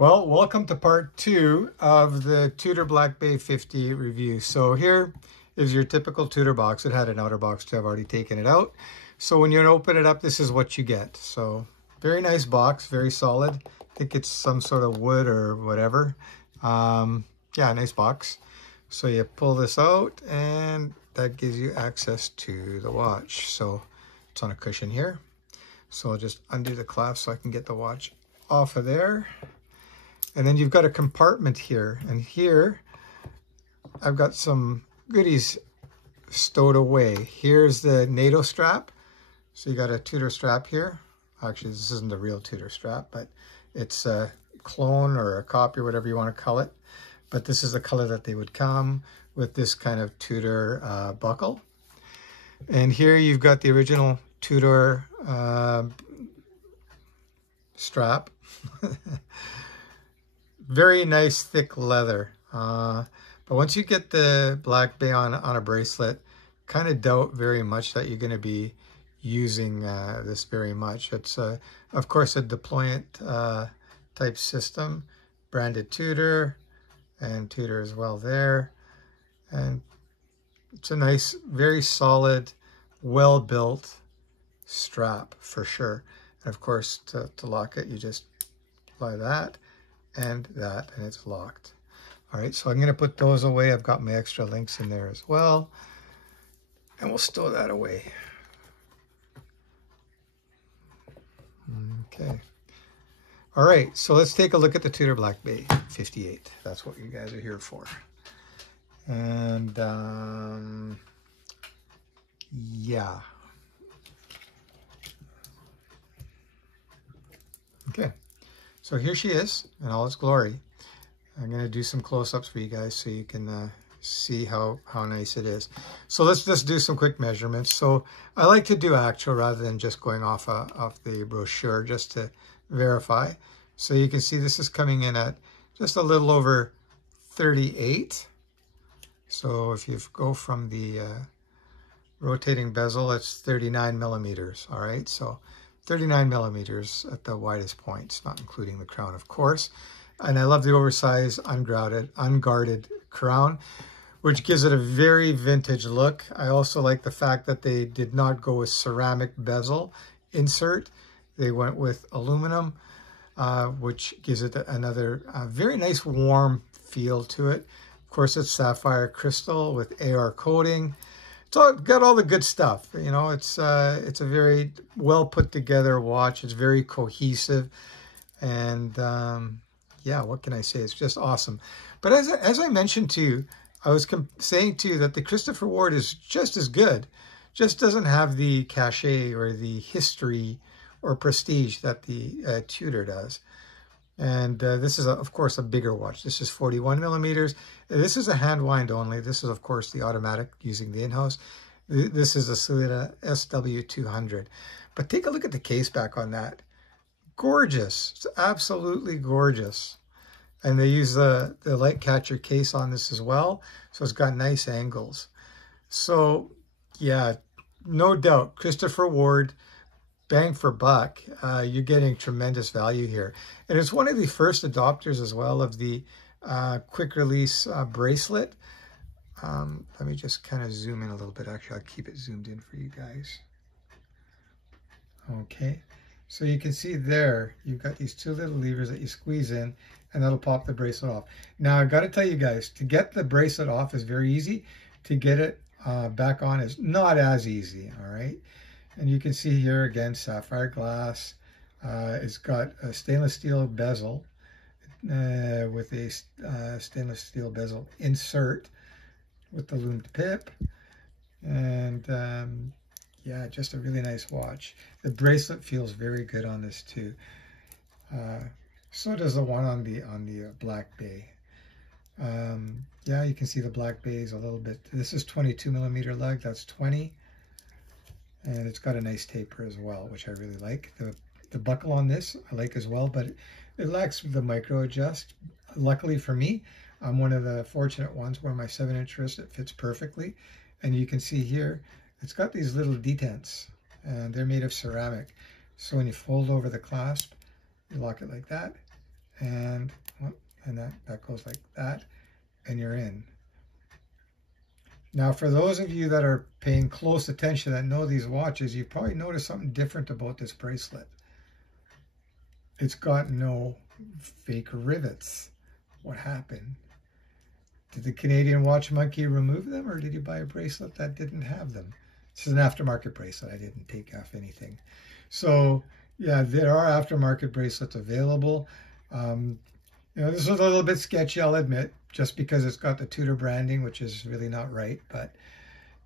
Well, welcome to part 2 of the Tudor Black Bay 50 review. So here is your typical Tudor box. It had an outer box too. I've already taken it out. So when you open it up, this is what you get. So very nice box, very solid. I think it's some sort of wood or whatever. Yeah, nice box. So you pull this out and that gives you access to the watch. So it's on a cushion here. So I'll just undo the clasp so I can get the watch off of there. And then you've got a compartment here, and here I've got some goodies stowed away. Here's the NATO strap. So you got a Tudor strap here. Actually, this isn't the real Tudor strap, but it's a clone or a copy, whatever you want to call it. But this is the color that they would come with, this kind of Tudor buckle. And here you've got the original Tudor strap. Very nice thick leather, but once you get the Black Bay on a bracelet, kind of doubt very much that you're going to be using this very much. It's of course a deployant type system, branded Tudor, and Tudor as well there, and it's a nice, very solid, well built strap for sure. And of course, to lock it, you just apply that and that, and it's locked. All right, so I'm going to put those away. I've got my extra links in there as well, and we'll stow that away. Okay. All right, so let's take a look at the Tudor Black Bay 58. That's what you guys are here for. And yeah. Okay. So here she is in all its glory. I'm going to do some close-ups for you guys so you can see how nice it is. So let's just do some quick measurements. So I like to do actual rather than just going off the brochure just to verify. So you can see this is coming in at just a little over 38. So if you go from the rotating bezel, it's 39 millimeters. All right, so 39 millimeters at the widest points, not including the crown, of course. And I love the oversized, unguarded crown, which gives it a very vintage look. I also like the fact that they did not go with ceramic bezel insert. They went with aluminum, which gives it another very nice warm feel to it. Of course, it's sapphire crystal with AR coating. So it's got all the good stuff. You know, it's a very well put together watch. It's very cohesive, and yeah, what can I say? It's just awesome. But as I mentioned to you, I was saying to you that the Christopher Ward is just as good, just doesn't have the cachet or the history or prestige that the Tudor does. And this is, of course, a bigger watch. This is 41 millimeters. This is a hand wind only. This is, of course, the automatic using the in-house. This is a Sellita SW200. But take a look at the case back on that. Gorgeous. It's absolutely gorgeous. And they use the light catcher case on this as well. So it's got nice angles. So, yeah, no doubt, Christopher Ward, bang for buck, you're getting tremendous value here. And it's one of the first adopters as well of the quick release bracelet. Let me just kind of zoom in a little bit. Actually, I'll keep it zoomed in for you guys. Okay, so you can see there, you've got these two little levers that you squeeze in, and that'll pop the bracelet off. Now, I've got to tell you guys, to get the bracelet off is very easy. To get it back on is not as easy, all right? And you can see here again, sapphire glass. It's got a stainless steel bezel with a stainless steel bezel insert with the loomed pip. And yeah, just a really nice watch. The bracelet feels very good on this too. So does the one on the Black Bay. Yeah, you can see the Black Bay is a little bit. This is 22 millimeter lug. That's 20. And it's got a nice taper as well, which I really like. The buckle on this I like as well, but it lacks the micro adjust. Luckily for me, I'm one of the fortunate ones where my 7-inch wrist, it fits perfectly. And you can see here, it's got these little detents, and they're made of ceramic. So when you fold over the clasp, you lock it like that, and that goes like that, and you're in. Now, for those of you that are paying close attention that know these watches, you probably noticed something different about this bracelet. It's got no fake rivets. What happened? Did the Canadian watch monkey remove them, or did you buy a bracelet that didn't have them? This is an aftermarket bracelet. I didn't take off anything. So yeah, there are aftermarket bracelets available. You know, this is a little bit sketchy, I'll admit, just because it's got the Tudor branding, which is really not right. But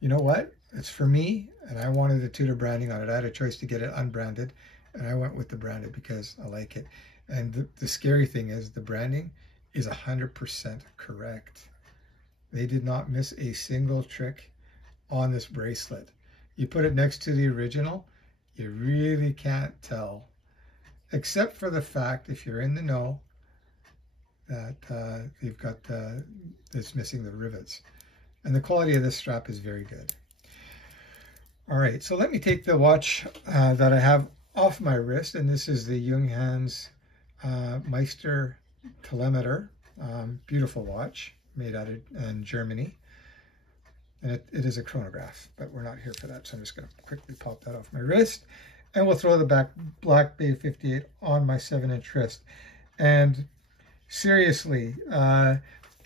you know what? It's for me, and I wanted the Tudor branding on it. I had a choice to get it unbranded, and I went with the branded because I like it. And the scary thing is the branding is 100% correct. They did not miss a single trick on this bracelet. You put it next to the original, you really can't tell, except for the fact, if you're in the know, that you've got it's missing the rivets. And the quality of this strap is very good. All right, so let me take the watch that I have off my wrist, and this is the Junghans Meister Telemeter. Beautiful watch, made out in Germany. And it is a chronograph, but we're not here for that, so I'm just going to quickly pop that off my wrist, and we'll throw the Black Bay 58 on my 7-inch wrist. And seriously,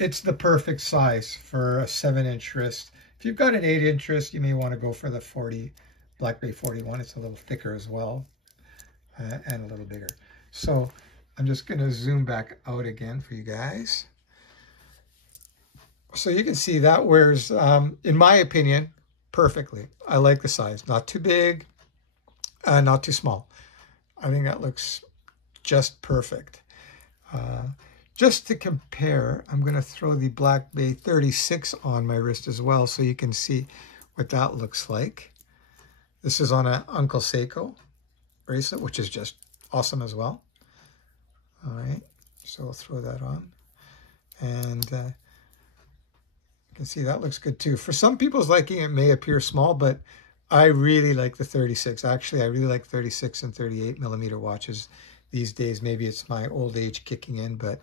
it's the perfect size for a 7-inch wrist. If you've got an 8-inch wrist, you may want to go for the Black Bay 41. It's a little thicker as well, and a little bigger. So I'm just going to zoom back out again for you guys. So you can see that wears, in my opinion, perfectly. I like the size. Not too big, not too small. I think that looks just perfect. Just to compare, I'm going to throw the Black Bay 36 on my wrist as well, so you can see what that looks like. This is on an Uncle Seiko bracelet, which is just awesome as well. All right, so we'll throw that on. And you can see that looks good too. For some people's liking, it may appear small, but I really like the 36. Actually, I really like 36 and 38 millimeter watches these days. Maybe it's my old age kicking in, but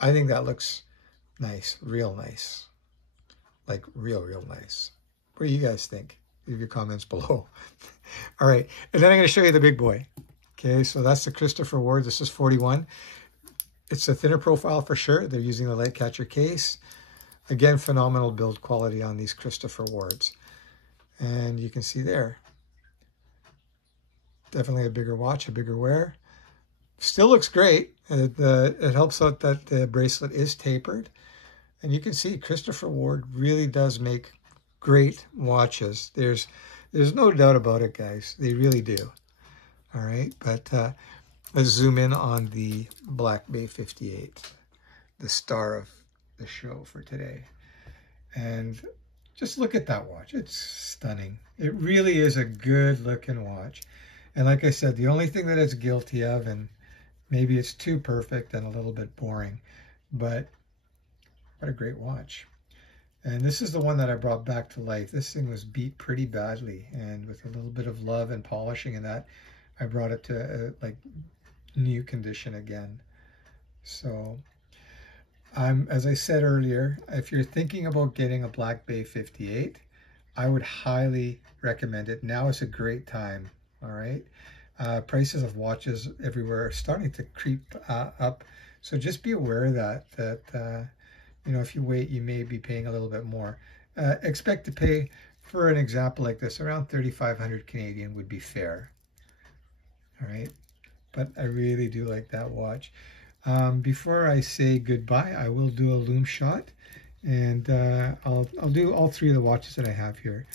I think that looks nice, real nice. Like real nice. What do you guys think? Leave your comments below. All right, and then I'm going to show you the big boy. Okay, so that's the Christopher Ward. This is 41. It's a thinner profile for sure. They're using the light catcher case. Again, phenomenal build quality on these Christopher Wards. And you can see there, definitely a bigger watch, a bigger wear. Still looks great. It helps out that the bracelet is tapered. And you can see Christopher Ward really does make great watches. There's no doubt about it, guys. They really do. All right, but let's zoom in on the Black Bay 58, the star of the show for today. And just look at that watch. It's stunning. It really is a good looking watch. And like I said, the only thing that it's guilty of, and maybe it's too perfect and a little bit boring, but what a great watch. And this is the one that I brought back to life. This thing was beat pretty badly, and with a little bit of love and polishing and that, I brought it to like new condition again. So as I said earlier, if you're thinking about getting a Black Bay 58, I would highly recommend it. Now is a great time. All right, prices of watches everywhere are starting to creep up, so just be aware that you know, if you wait, you may be paying a little bit more. Expect to pay, for an example like this, around 3,500 Canadian would be fair. All right, but I really do like that watch. Before I say goodbye, I will do a loom shot, and I'll do all three of the watches that I have here.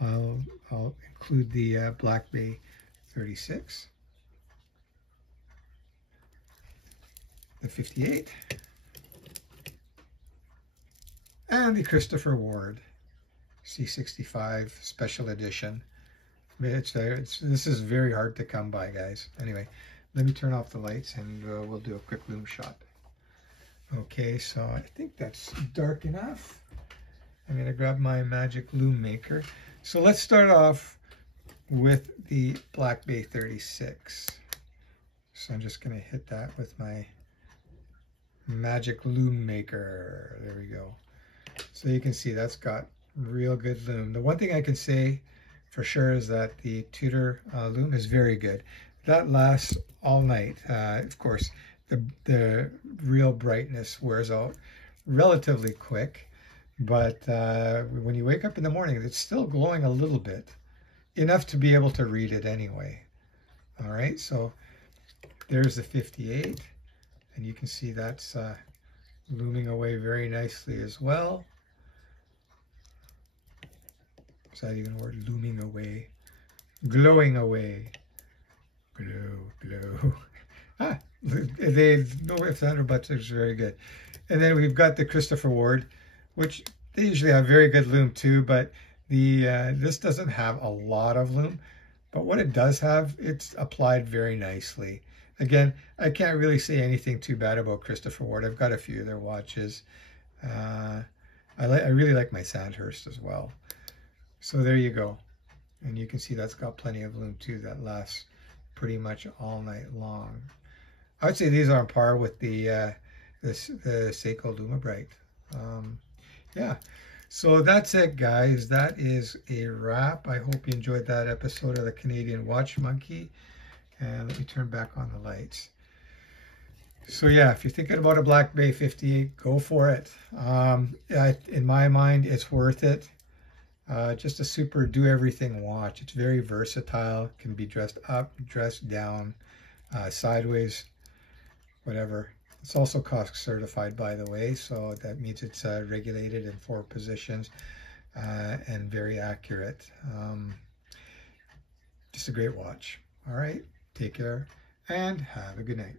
I'll include the Black Bay 36, the 58, and the Christopher Ward C65 Special Edition. This is very hard to come by, guys. Anyway, let me turn off the lights and we'll do a quick loom shot. Okay, so I think that's dark enough. I'm going to grab my magic loom maker. So let's start off with the Black Bay 36. So I'm just going to hit that with my Magic Loom Maker. There we go. So you can see that's got real good loom. The one thing I can say for sure is that the Tudor loom is very good. That lasts all night. Of course, the real brightness wears out relatively quick, but when you wake up in the morning, it's still glowing a little bit, enough to be able to read it anyway. All right, so there's the 58, and you can see that's looming away very nicely as well. Is that even a word? Looming away, glowing away, glow, glow. Ah, they no ifs, ands, or buts. It's very good. And then we've got the Christopher Ward, which they usually have very good loom too, but the this doesn't have a lot of loom. But what it does have, it's applied very nicely. Again, I can't really say anything too bad about Christopher Ward. I've got a few of their watches. I really like my Sandhurst as well. So there you go. And you can see that's got plenty of loom too. That lasts pretty much all night long. I would say these are on par with the Seiko Lumabrite. Yeah. So that's it, guys. That is a wrap. I hope you enjoyed that episode of the Canadian Watch Monkey. And let me turn back on the lights. So yeah, if you're thinking about a Black Bay 58, go for it. In my mind, it's worth it. Just a super do-everything watch. It's very versatile. Can be dressed up, dressed down, sideways, whatever. It's also COSC certified, by the way, so that means it's regulated in 4 positions and very accurate. Just a great watch. All right, take care and have a good night.